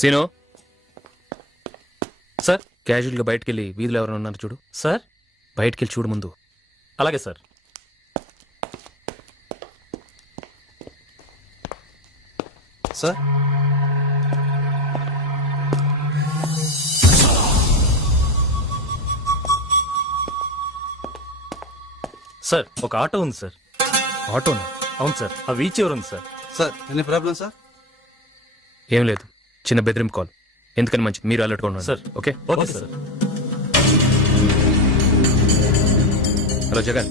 Scene sir క్యాజువల్గా బయటికి వెళ్ళి వీధిలో ఎవరైనా ఉన్నారు చూడు. సార్ బయటికి వెళ్ళి చూడు ముందు. అలాగే సార్. సార్ సార్ ఒక ఆటో ఉంది సార్. ఆటోనా? అవును సార్. ఆ వీచ్ ఎవరు ఉంది sir? Sir any problem sir? ఏం లేదు, చిన్న బెదిరింపు కాల్. ఎందుకని మంచిది, మీరు అలర్ట్గా ఉండండి sir. Okay? Okay sir. Hello Jagan,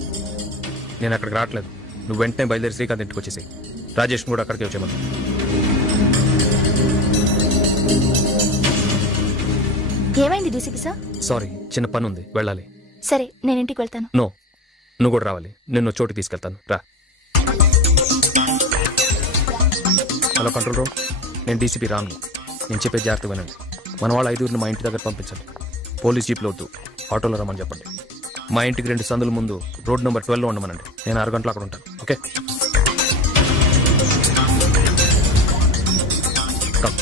నేను అక్కడికి రావట్లేదు. నువ్వు వెంటనే బయలుదేరి శ్రీకాంత్ ఇంటికి వచ్చేసాయి. రాజేష్ కూడా అక్కడికి వచ్చేమను. ఏమైంది డీసీపీ సార్? సారీ, చిన్న పని ఉంది, వెళ్ళాలి. సరే నేను ఇంటికి వెళ్తాను. నో, నువ్వు కూడా రావాలి. నిన్ను చోటుకి తీసుకెళ్తాను, రా. హలో కంట్రోల్ రూమ్, నేను డీసీపీ రాను. నేను చెప్పే జాగ్రత్త వినండి. మన వాళ్ళు 5 మా ఇంటి దగ్గర పంపించండి. పోలీస్ జీప్లో వద్దు, ఆటోలో రమ్మని చెప్పండి. మా ఇంటికి 2 సందుల ముందు రోడ్ నెంబర్ 12లో ఉండమనండి. నేను 6 గంటలు అక్కడ ఉంటాను. ఓకే? కమ్.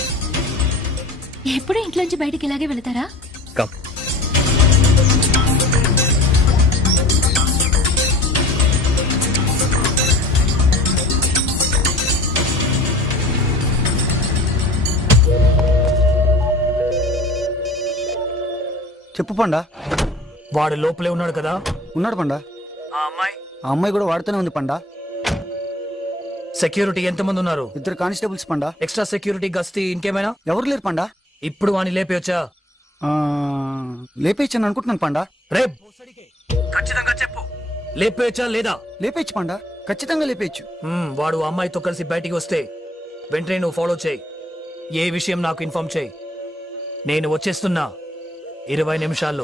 ఎప్పుడు ఇంట్లోంచి బయటికి ఇలాగే వెళతారా? కమ్. చెప్పు పండా. వాడు లోపలే ఉన్నాడు కదా? ఉన్నాడు పండా. ఆ అమ్మాయి కూడా వాడుతూనే ఉంది పండా. సెక్యూరిటీ ఎంతమంది ఉన్నారు? 2 కానిస్టేబుల్స్ పండా. ఎక్స్ట్రా సెక్యూరిటీ గస్తీ ఇంకేమైనా? ఎవరు లేరు పండా. ఇప్పుడు వాణ్ణి లేపేయొచ్చా? లేపేయచ్చని అనుకుంటున్నాను పండా. రేప్ ఖచ్చితంగా చెప్పు, లేపేయొచ్చా లేదా? లేపేయచ్చు పండా, ఖచ్చితంగా లేపేయచ్చు. వాడు అమ్మాయితో కలిసి బయటికి వస్తే వెంటనే నువ్వు ఫాలో చేయి. ఏ విషయం నాకు ఇన్ఫార్మ్ చేయి. నేను వచ్చేస్తున్నా 20 నిమిషాల్లో.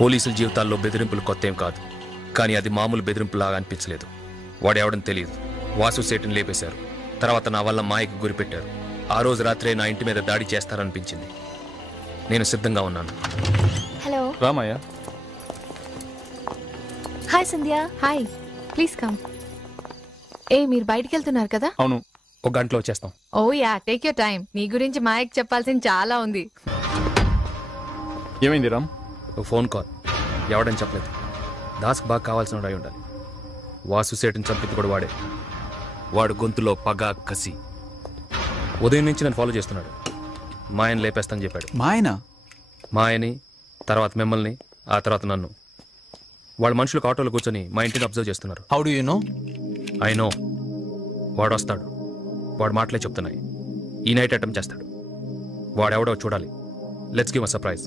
పోలీసుల జీవితాల్లో బెదిరింపులు కొత్త ఏం కాదు, కానీ అది మామూలు బెదిరింపులాగా అనిపించలేదు. వాడెవడని తెలియదు. వాసు సేటుని లేపేశారు. తర్వాత నా వల్ల మాయకు గురిపెట్టారు. ఆ రోజు రాత్రే నా ఇంటి మీద దాడి చేస్తారనిపించింది. నేను సిద్ధంగా ఉన్నాను. Hello Ramayya. Hi Sandhya. Hi, please come. మీరు బయటికి వెళ్తున్నారు కదా? అవును, 1 గంటలో వచ్చేస్తాం. Oh yeah, take your time. మీ గురించి మాయకు చెప్పాల్సింది చాలా ఉంది. ఏమైంది రామ్? ఒక ఫోన్ కాల్, ఎవడని చెప్పలేదు. దాస్కి బాగా కావాల్సిన అయి ఉండాలి. వాసు సేటుని చంపింది కూడా వాడే. వాడు గొంతులో పగ, కసి. ఉదయం నుంచి నన్ను ఫాలో చేస్తున్నాడు. మాయని లేపేస్తానని చెప్పాడు. మాయని, తర్వాత మిమ్మల్ని, ఆ తర్వాత నన్ను. వాళ్ళ మనుషులకు ఆటోలో కూర్చొని మా ఇంటిని అబ్జర్వ్ చేస్తున్నారు. How do you know? I know. వాడు వస్తాడు. వాడు మాటలే చెప్తున్నాయి. ఈ నైట్ అటెంప్ట్ చేస్తాడు. వాడెవడో చూడాలి. Let's give a surprise.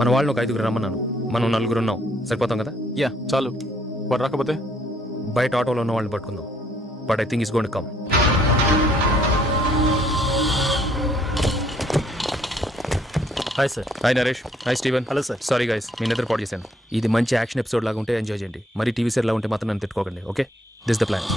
మన వాళ్ళని ఒక 5 రమ్మన్నాను. మనం 4 ఉన్నాం. సరిపోతాం కదా? యా చాలు. వాడు రాకపోతే బయట ఆటోలో ఉన్న వాళ్ళని పట్టుకుందాం. But I think it's going to come. Hi sir. Hi Naresh. Hi Steven. Hello sir. Sorry guys, మీ నిద్ర పాటు చేశాను. ఇది మంచి యాక్షన్ ఎపిసోడ్ లాగా ఉంటే ఎంజాయ్ చేయండి. మరి టీవీ సీరియల్ ఉంటే మాత్రం నన్ను తిట్టుకోకండి. Okay? This the plan.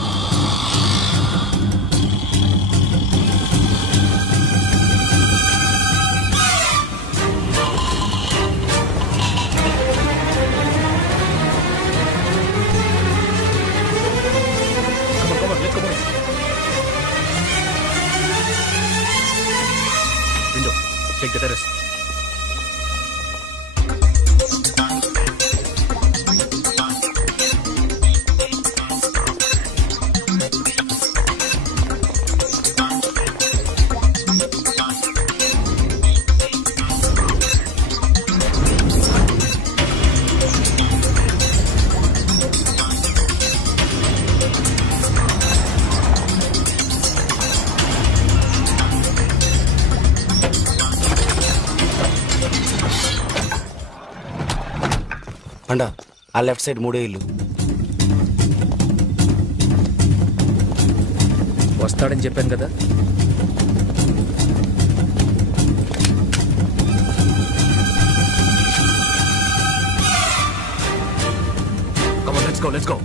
Take the terrace. పండా, ఆ లెఫ్ట్ సైడ్ 3 ఇల్లు. వస్తాడని చెప్పాను కదా. Come on, let's go, let's go.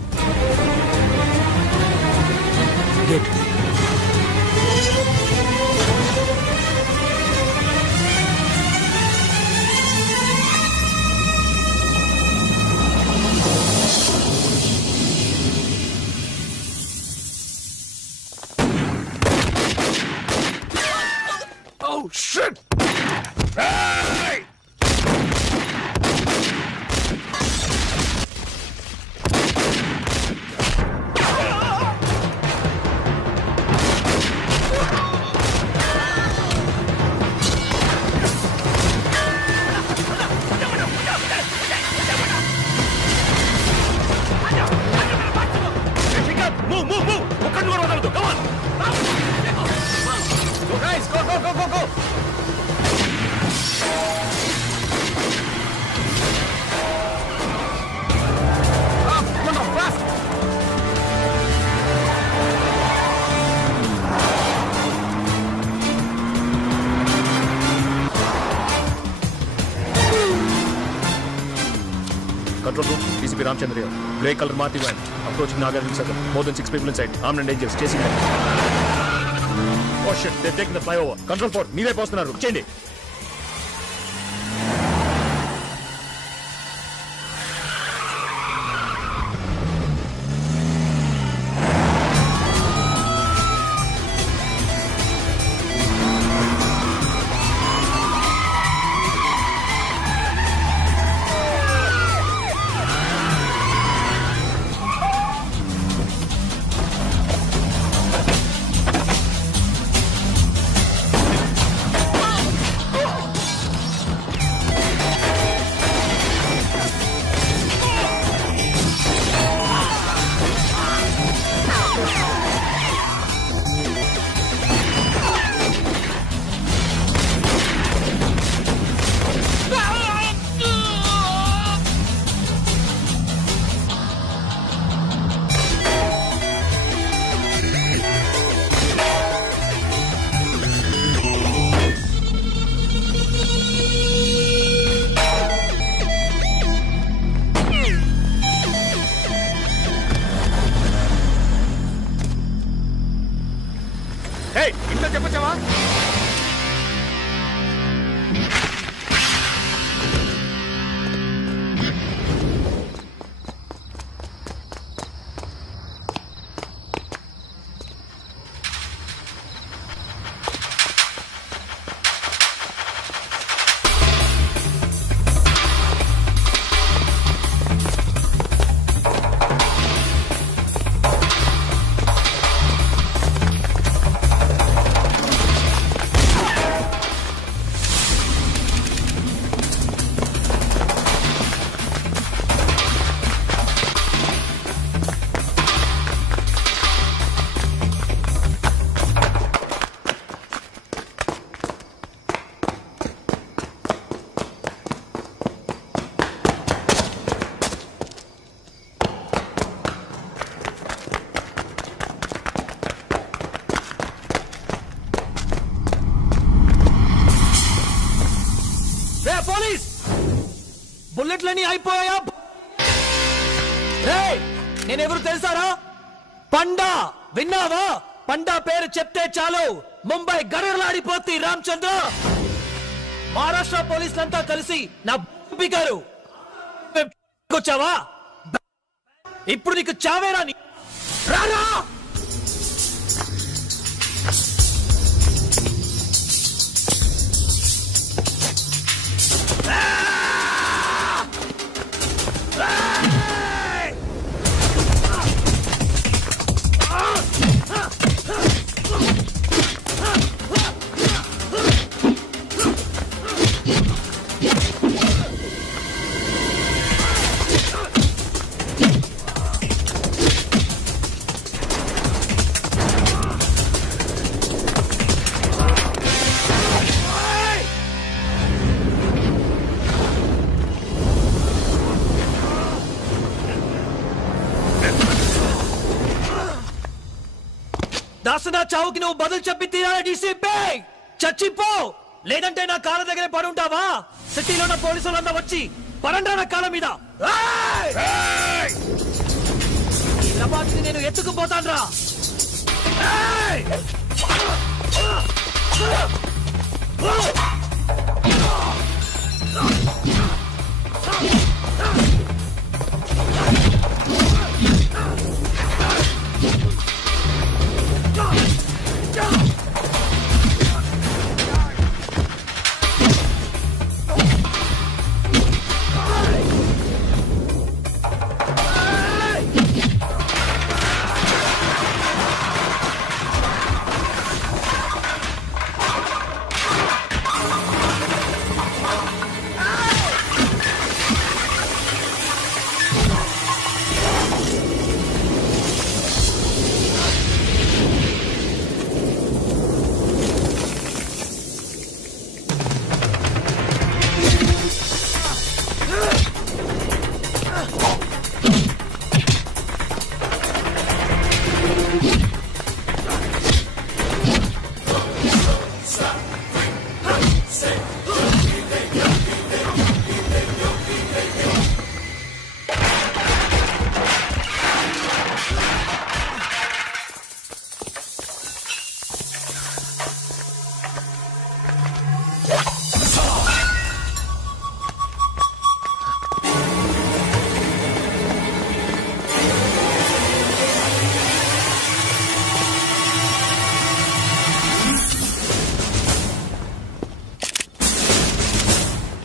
Gate. Shit! Control room, DCP Ramchandra here. Grey color Maruti van. Approaching Nagarjuna Circle. More than 6 people inside. Armed and dangerous. Chasing them. Oh shit, they're taking the flyover. Control 4, మీరే పోస్తున్నారు. చేయండి. ఇంట్లో చెప్పచ్చావా? Police బుల్లెట్లని అయిపోయా. నేనెవరు తెలుసారా? పండా. విన్నావా? పండా పేరు చెప్తే చాలు ముంబై గడగడలాడిపోతుంది. రామచంద్ర, మహారాష్ట్ర పోలీసులంతా కలిసి నా గారు వచ్చావా? ఇప్పుడు నీకు చావేరా. రారా. దాసనా చావుకి నువ్వు బదులు చెప్పి తీరాలి. డీసీపీ చచ్చిపో, లేదంటే నా కాళ్ళ దగ్గరే పడుంటావా? సిటీలో ఉన్న పోలీసులంతా వచ్చి పరండ్రా నా కాళ్ళ మీద. ఈ ప్రభాస్ని నేను ఎత్తుకుపోతాను రా.